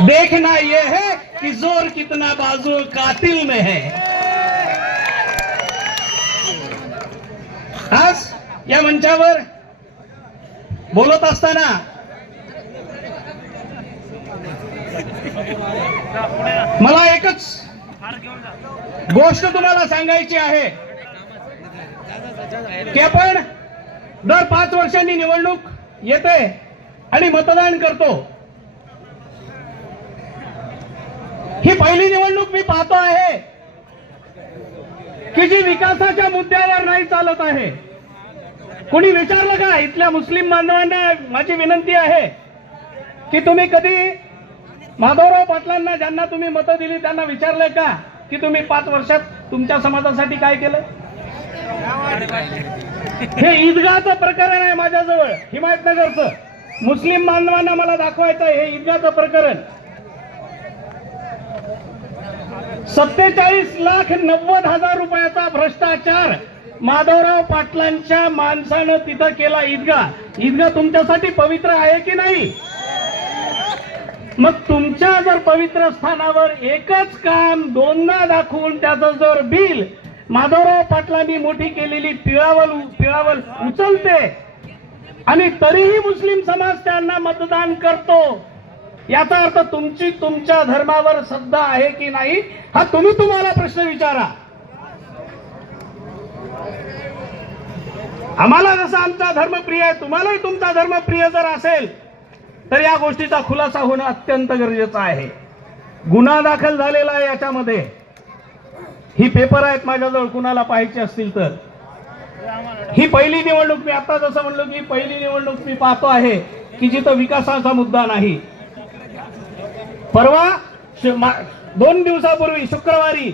देखना ये है कि जोर कितना बाजू कातिल में है। आज या मंचावर? बोलत असताना? मला एकच गोष्ट तुम्हाला सांगायची आहे. की आपण दर पाच वर्षांनी निवडणूक येते आणि मतदान करतो. ही पहिली निवडणूक मी पाहतो आहे की जी विकासाच्या मुद्द्यावर नाही चालत आहे. कोणी विचारलं का? इथल्या मुस्लिम बांधवांना माझी विनंती आहे की तुम्ही कधी माधवराव पाटलांना ज्यांना तुम्ही मतं दिली त्यांना विचारलंय का की तुम्ही पाच वर्षात तुमच्या समाजासाठी काय केलं? हे ईदगाचं प्रकरण आहे माझ्याजवळ हिमायतनगरचं. मुस्लिम बांधवांना मला दाखवायचं हे ईदगाचं प्रकरण. सत्तेचाळीस लाख नव्वद हजार रुपयाचा भ्रष्टाचार माधवराव पाटलांच्या माणसानं तिथं केला ईदगा ईदगा तुमच्यासाठी पवित्र आहे की नाही? मग तुमच्या जर पवित्र स्थानावर एकच काम दोनदा दाखवून त्याचं जर बिल माधवराव पाटलांनी मोठी केलेली पिळावल पिळावल उचलते आणि तरीही मुस्लिम समाज त्यांना मतदान करतो याचा अर्थ तुमची तुमच्या धर्मावर श्रद्धा आहे की नाही हा तुम्ही तुम्हाला प्रश्न विचारा. आम्हाला जसा आमचा धर्म प्रिय आहे तुम्हालाही तुमचा धर्म प्रिय जर असेल तर या गोष्टीचा खुलासा होणं अत्यंत गरजेचं आहे. गुन्हा दाखल झालेला आहे याच्यामध्ये. ही पेपर आहेत माझ्याजवळ कुणाला पाहायचे असतील तर. ही पहिली निवडणूक मी आता जसं म्हणलो की पहिली निवडणूक मी पाहतो आहे की जिथं विकासाचा मुद्दा नाही. परवा दोन दिवसापूर्वी शुक्रवारी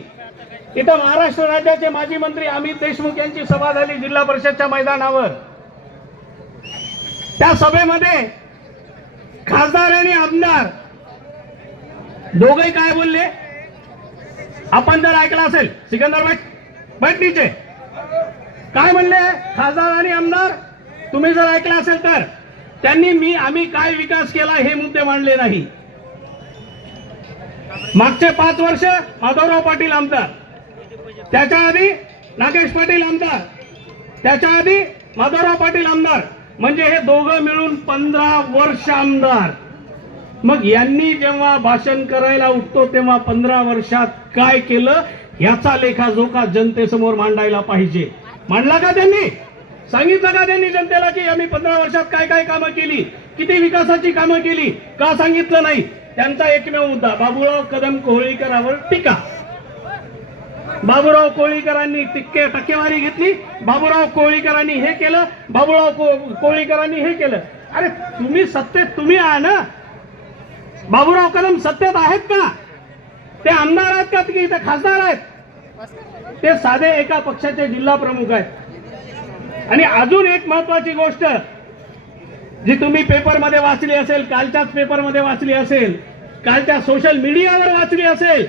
इथं महाराष्ट्र राज्याचे माजी मंत्री अमित देशमुख यांची सभा झाली जिल्हा परिषदच्या मैदानावर. त्या सभेमध्ये खासदार आणि आमदार दोघे काय बोलले? आपण जर ऐकलं असेल सिकंदर बैठ बैठ नीचे काय म्हणले? खासदार आणि आमदार? तुम्ही जर ऐकलं असेल तर त्यांनी मी आम्ही काय विकास केला हे मुद्दे मांडले नाही. मागचे पाच वर्ष माधवराव पाटील आमदार. त्याच्या आधी नागेश पाटील आमदार. त्याच्या आधी माधवराव पाटील आमदार. म्हणजे हे दोघं मिळून पंधरा वर्ष आमदार. मग यांनी जेव्हा भाषण करायला उठतो तेव्हा पंधरा वर्षात काय केलं? याचा लेखाजोखा जनतेसमोर मांडायला पाहिजे. मांडला का त्यांनी? सांगितलं का त्यांनी जनतेला की आम्ही पंधरा वर्षात काय काय कामं केली? किती विकासाची कामं केली? का सांगितलं नाही? त्यांचा एकमेव मुद्दा बाबूराव कदम कोहळीकरावर टीका. बाबूराव कोळीकरांनी टिक्के टक्केवारी घेतली. बाबूराव कोळीकरांनी हे केलं बाबूराव को- कोळीकरांनी हे केलं. अरे तुम्ही सत्तेत तुम्ही आहा ना? बाबूराव कदम सत्तेत आहेत का? ते आमदार आहेत का? की इथे खासदार आहेत? ते साधे एका पक्षाचे जिल्हा प्रमुख आहेत. आणि अजून एक महत्वाची गोष्ट जी तुम्ही पेपरमध्ये वाचली असेल कालच्याच पेपरमध्ये वाचली असेल कालच्या सोशल मीडियावर वाचली असेल.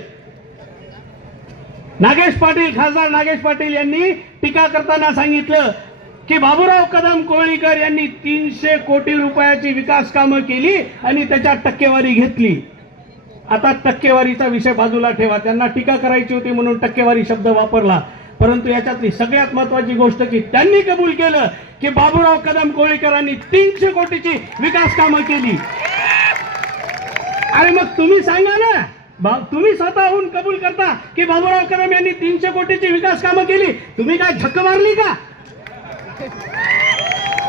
नागेश पाटील खासदार नागेश पाटील यांनी टीका करताना सांगितलं की बाबूराव कदम कोळीकर यांनी तीनशे कोटी रुपयाची विकास कामं केली आणि त्याच्यात टक्केवारी घेतली. आता टक्केवारीचा विषय बाजूला ठेवा. त्यांना टीका करायची होती म्हणून टक्केवारी शब्द वापरला. परंतु याच्यातली सगळ्यात महत्वाची गोष्ट की त्यांनी कबूल केलं की बाबूराव कदम कोळीकरांनी तीनशे कोटीची विकास कामं केली. अरे मग तुम्ही सांगा ना बा- तुम्ही स्वतःहून कबूल करता की बाबूराव कदम यांनी तीनशे कोटीची विकास कामं केली? तुम्ही काय झक्क मारली का?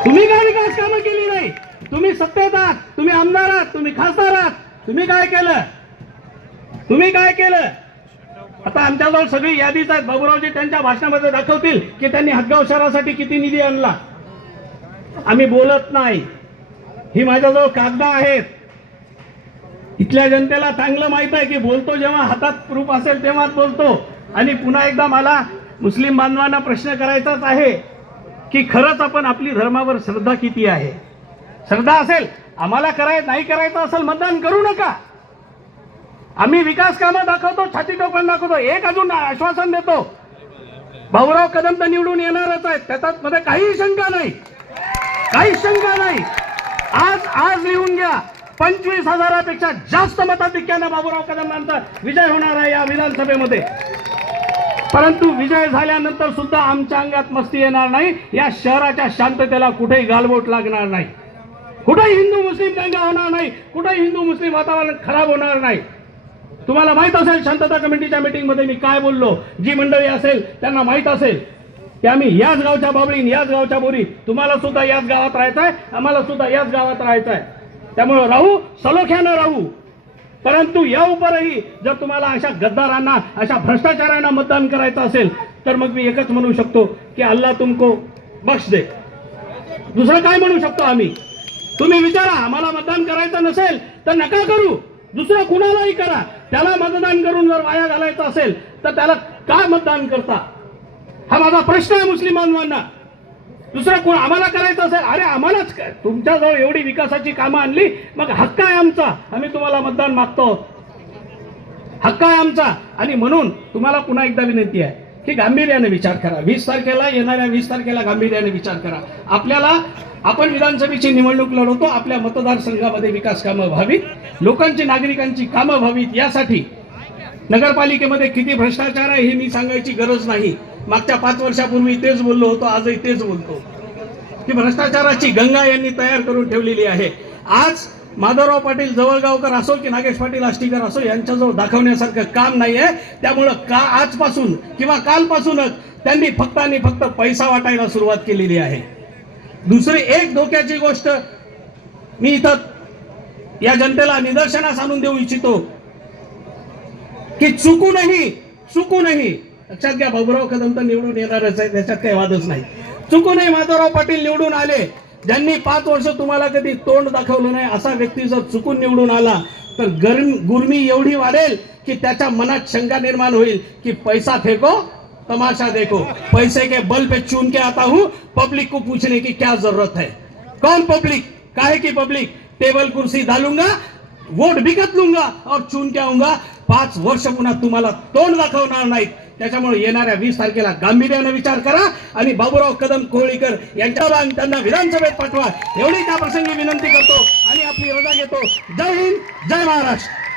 तुम्ही काय विकास कामं केली नाही? तुम्ही सत्तेत आहात तुम्ही आमदार आहात तुम्ही खासदार आहात. तुम्ही काय केलं? तुम्ही काय केलं? आता आमच्याजवळ सगळी यादीच आहेत. बाबूरावजी त्यांच्या भाषणामध्ये दाखवतील की त्यांनी हदगाव शहरासाठी किती निधी आणला. आम्ही बोलत नाही. ही माझ्याजवळ कागद आहेत. इथल्या जनतेला चांगलं माहीत आहे की बोलतो जेव्हा हातात प्रूफ असेल तेव्हाच बोलतो. आणि पुन्हा एकदा मला मुस्लिम बांधवांना प्रश्न करायचाच आहे की खरंच आपण आपली धर्मावर श्रद्धा किती आहे? श्रद्धा असेल? आम्हाला कराय नाही करायचं असेल मतदान करू नका. आम्ही विकास कामं दाखवतो छाती टोपण दाखवतो. एक अजून आश्वासन देतो. भाऊराव कदम तर निवडून येणारच आहेत. त्याच्यात मध्ये काही शंका नाही. काही शंका नाही. आज आज लिहून घ्या. पंचवीस हजारापेक्षा जास्त मताधिक्यानं बाबूराव कदम यांचा विजय होणार आहे या विधानसभेमध्ये. परंतु विजय झाल्यानंतर सुद्धा आमच्या अंगात मस्ती येणार नाही. या शहराच्या शांततेला कुठेही गालबोट लागणार नाही. कुठेही हिंदू मुस्लिम दंगा होणार नाही. कुठेही हिंदू मुस्लिम वातावरण खराब होणार नाही. तुम्हाला माहीत असेल शांतता कमिटीच्या मीटिंगमध्ये मी काय बोललो? जी मंडळी असेल त्यांना माहीत असेल की आम्ही याच गावच्या बाबळीन याच गावच्या बोरी. तुम्हाला सुद्धा याच गावात राहायचं आहे आम्हाला सुद्धा याच गावात राहायचं आहे त्यामुळे राहू सलोख्यानं राहू. परंतु या उपरही जर तुम्हाला अशा गद्दारांना अशा भ्रष्टाचारांना मतदान करायचं असेल तर मग मी एकच म्हणू शकतो की अल्ला तुमको बक्ष दे. दुसरं काय म्हणू शकतो आम्ही? तुम्ही विचारा आम्हाला मतदान करायचं नसेल तर नका करू. दुसरं कुणालाही करा. त्याला मतदान करून जर वाया घालायचं असेल तर त्याला का मतदान करता? हा माझा प्रश्न आहे मुस्लिमांना. दुसरं कोण आम्हाला करायचं असेल? अरे आम्हालाच काय तुमच्याजवळ एवढी विकासाची कामं आणली मग हक्क आहे आमचा. आम्ही तुम्हाला मतदान मागतो. हक्क आहे आमचा. आणि म्हणून तुम्हाला पुन्हा एकदा विनंती आहे. की गांभीर्याने विचार करा. वीस तारखेला येणाऱ्या वीस तारखेला गांभीर्याने विचार करा. आपल्याला आपण विधानसभेची निवडणूक लढवतो आपल्या मतदारसंघामध्ये विकास कामं व्हावीत लोकांची नागरिकांची कामं व्हावीत यासाठी नगरपालिकेमध्ये किती भ्रष्टाचार आहे हे मी सांगायची गरज नाही. मागच्या पाच वर्षापूर्वी तेच बोललो होतो आजही तेच बोलतो. की भ्रष्टाचाराची गंगा यांनी तयार करून ठेवलेली आहे. आज माधवराव पाटील जवळगावकर असो की नागेश पाटील आष्टीकर असो यांच्याजवळ दाखवण्यासारखं काम नाही आहे त्यामुळं का आजपासून किंवा कालपासूनच त्यांनी फक्त आणि फक्त पैसा वाटायला सुरुवात केलेली आहे. दुसरी एक धोक्याची गोष्ट मी इथं या जनतेला निदर्शनास आणून देऊ इच्छितो की चुकूनही चुकूनही लक्षात घ्या बाबुराव कदम तर निवडून येणारच आहे त्याच्यात काही वादच नाही. चुकूनही माधवराव पाटील निवडून आले. ज्यांनी पाच वर्ष तुम्हाला कधी तोंड दाखवलं नाही असा व्यक्ती जर चुकून निवडून आला तर गरम गुरमी एवढी वाढेल की त्याच्या मनात शंका निर्माण होईल की पैसा फेको तमाशा देखो. पैसे के बल पे चुन के आता हूँ पब्लिक को पूछने की क्या जरूरत है? कौन पब्लिक? काहे की पब्लिक? टेबल कुर्सी डालूंगा वोट बिकत लूंगा और चुन के आऊंगा। पाच वर्ष पुन्हा तुम्हाला तोंड दाखवणार नाहीत. त्याच्यामुळे येणाऱ्या वीस तारखेला गांभीर्याने विचार करा आणि बाबूराव कदम कोहळीकर यांच्यावर त्यांना विधानसभेत पाठवा. एवढी त्या प्रसंगी विनंती करतो आणि आपली रजा घेतो. जय हिंद जय महाराष्ट्र.